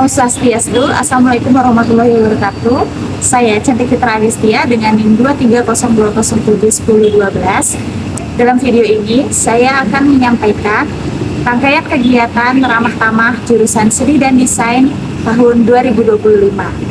Om Swastiastu, Assalamualaikum warahmatullahi wabarakatuh. Saya Cantik Fitra Agustia dengan NIM 230071012. Dalam video ini, saya akan menyampaikan rangkaian kegiatan Ramah Tamah jurusan Seni dan Desain tahun 2025.